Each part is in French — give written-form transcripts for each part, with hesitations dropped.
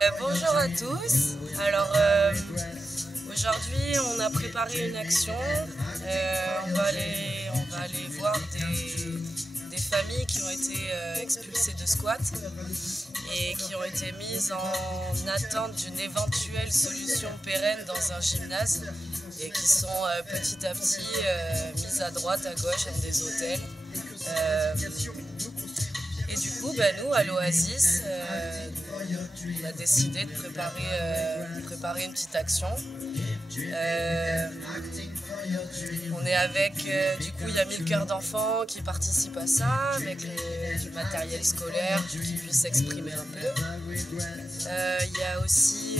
Bonjour à tous. Alors aujourd'hui on a préparé une action. On va aller voir des familles qui ont été expulsées de squat et qui ont été mises en attente d'une éventuelle solution pérenne dans un gymnase et qui sont petit à petit mises à droite, à gauche dans des hôtels. Et du coup, nous, à l'Oasis, on a décidé de préparer une petite action. On est avec, du coup, il y a 1000 cœurs d'enfants qui participent à ça, avec du matériel scolaire qui puisse s'exprimer un peu. Il y a aussi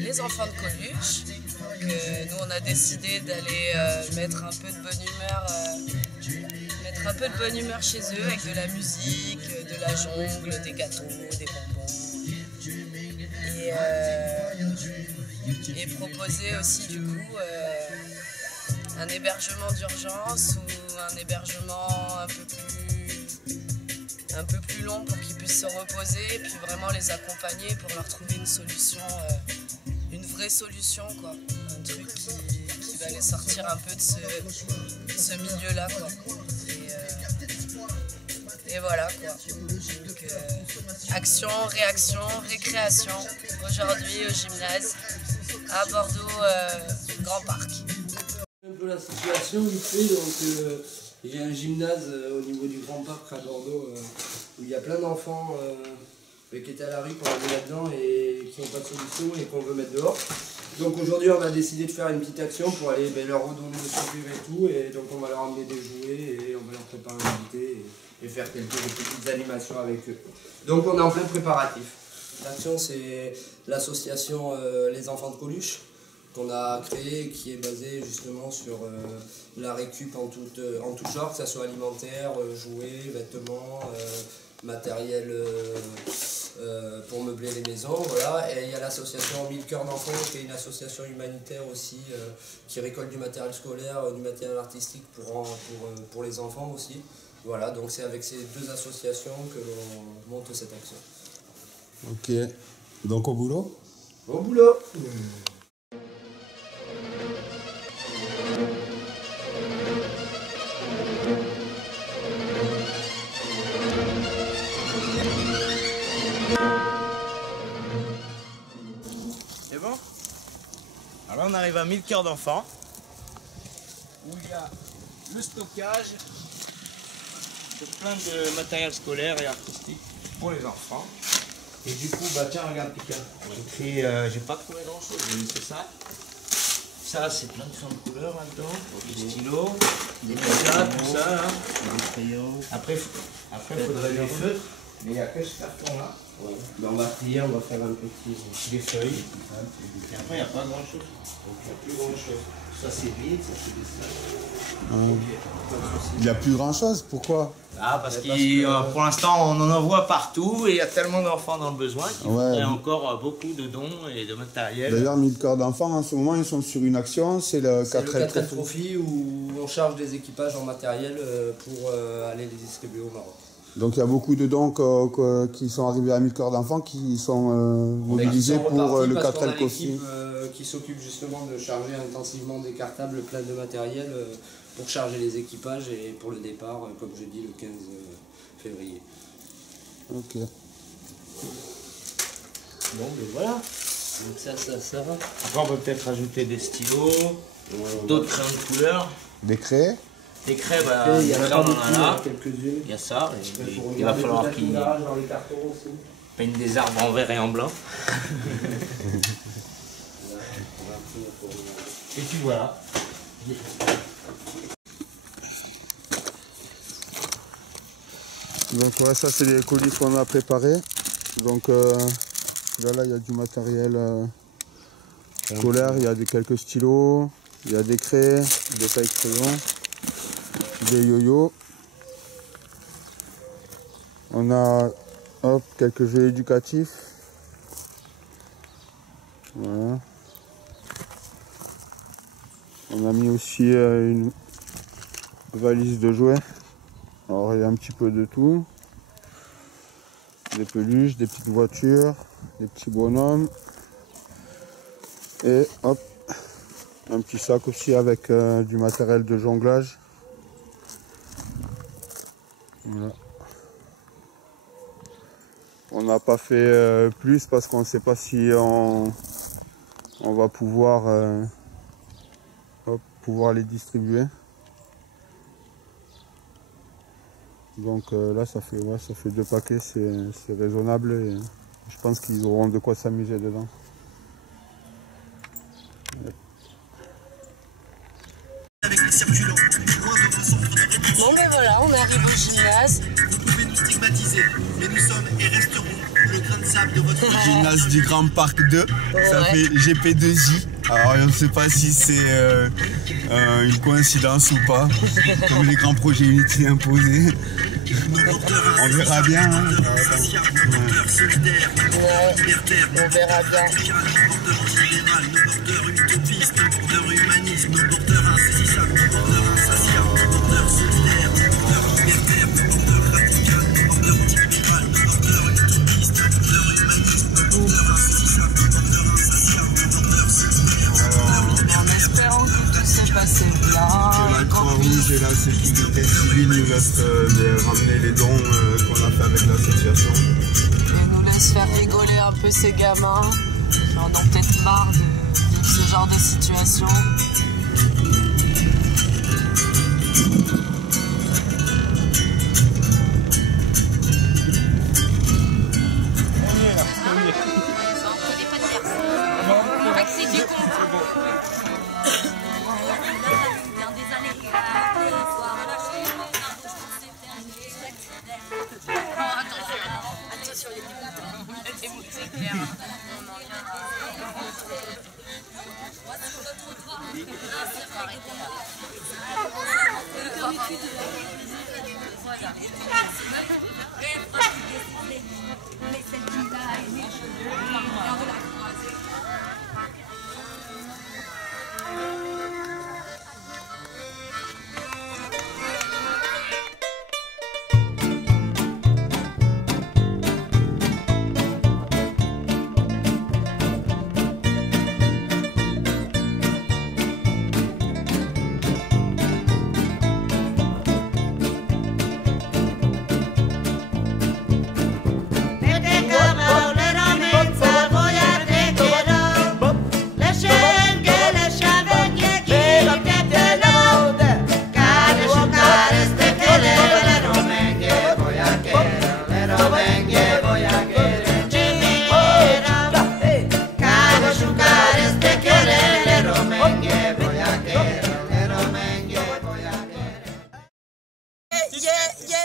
les enfants de Coluche. Donc, nous, on a décidé d'aller mettre un peu de bonne humeur chez eux avec de la musique, de la jungle, des gâteaux, des bonbons. Et proposer aussi du coup un hébergement d'urgence ou un hébergement un peu plus long pour qu'ils puissent se reposer et puis vraiment les accompagner pour leur trouver une solution, une vraie solution quoi, un truc qui va les sortir un peu de ce milieu-là quoi. Et voilà quoi. Donc, action, réaction, récréation aujourd'hui au gymnase à Bordeaux Grand Parc. Un peu la situation vite fait, donc j'ai un gymnase au niveau du Grand Parc à Bordeaux où il y a plein d'enfants qui étaient à la rue, qu'on avait là-dedans et qui n'ont pas de solution et qu'on veut mettre dehors. Donc aujourd'hui on a décidé de faire une petite action pour aller leur redonner le survivre et tout, et donc on va leur emmener des jouets et on va leur préparer un goûter et faire quelques petites animations avec eux. Donc on est en plein préparatif. L'action c'est l'association Les Enfants de Coluche qu'on a créée, qui est basée justement sur la récup en tout genre, que ce soit alimentaire, jouets, vêtements, matériel pour meubler les maisons, voilà. Et il y a l'association 1000 cœurs d'enfants, qui est une association humanitaire aussi, qui récolte du matériel scolaire, du matériel artistique pour les enfants aussi. Voilà, donc c'est avec ces deux associations que l'on monte cette action. Ok, donc au boulot? Au boulot. C'est bon? Alors là on arrive à 1000 cœurs d'enfants où il y a le stockage de plein de matériel scolaire et artistique pour les enfants. Et du coup, bah tiens, regarde Pika, j'ai pas trouvé grand chose, j'ai laissé ça. Ça, c'est plein de crayons de couleur là-dedans, des stylos, des médias, tout ça là. Des crayons. Après, il faudrait des feutres, mais il n'y a que ce carton-là. Ouais. Ben, on va trier, on va faire un petit... Des feuilles. Et après, il n'y a pas grand chose. Il n'y a plus grand chose. Ça, c'est vide, ça, c'est des sacs. Il n'y a plus grand chose, pourquoi? Ah, parce que pour l'instant, on en envoie partout et il y a tellement d'enfants dans le besoin qu'il faudrait encore beaucoup de dons et de matériel. D'ailleurs, 1000 cœurs d'enfants, en ce moment, ils sont sur une action, c'est le 4L Trophy où on charge des équipages en matériel pour aller les distribuer au Maroc. Donc il y a beaucoup de dons qui sont arrivés à 1000 cœurs d'enfants qui sont mobilisés pour le 4L Trophy. Qui s'occupe justement de charger intensivement des cartables pleins de matériel pour charger les équipages et pour le départ, comme je dis, le 15 février. Ok. Bon, ben voilà. Donc ça va. Après, on peut peut-être rajouter des stylos, d'autres crayons de couleur. Des craies? Des craies, bah, il y en a là, on en beaucoup, a là. quelques-unes. Il y a ça. Il va falloir qu'ils peignent des arbres en vert et en blanc. Et puis voilà. Donc ouais, ça c'est les colis qu'on a préparés. Donc là il y a du matériel scolaire, il y a quelques stylos, il y a des craies, des tailles crayons, des yo-yo. On a quelques jeux éducatifs. Voilà. On a mis aussi une valise de jouets. Alors il y a un petit peu de tout. des peluches, des petites voitures, des petits bonhommes. Et hop, un petit sac aussi avec du matériel de jonglage. Voilà. On n'a pas fait plus parce qu'on ne sait pas si on va pouvoir, pouvoir les distribuer. Donc là ça fait 2 paquets, c'est raisonnable et je pense qu'ils auront de quoi s'amuser dedans. Bon ben voilà, on arrive au gymnase. Vous pouvez nous stigmatiser, mais nous sommes et resterons le grain de sable de votre Gymnase du Grand Parc 2, ça fait GP2J. Alors on ne sait pas si c'est une coïncidence ou pas, comme les grands projets Unity imposés. On verra bien. Hein. Ouais, on verra bien. En espérant que tout s'est passé bien. La Croix-Rouge et la sécurité civile nous laissent ramener les dons qu'on a fait avec l'association. Et nous laisse faire rigoler un peu ces gamins. Ils en ont peut-être marre de vivre ce genre de situation.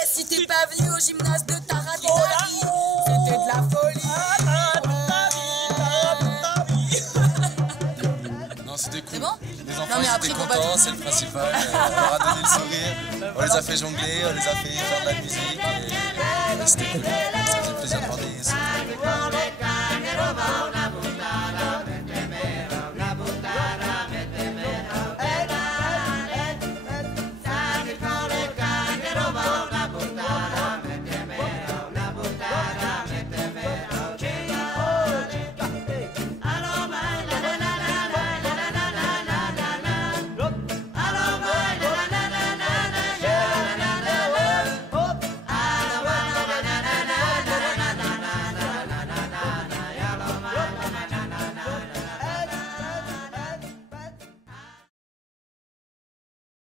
Si t'es pas venu au gymnase de Taradinari, c'était de la folie. Non, c'était cool. C'est bon? Les enfants étaient contents, c'est le principal. On leur a donné le sourire, on les a fait jongler, on les a fait faire de la musique et c'était cool. Ça faisait plaisir de voir des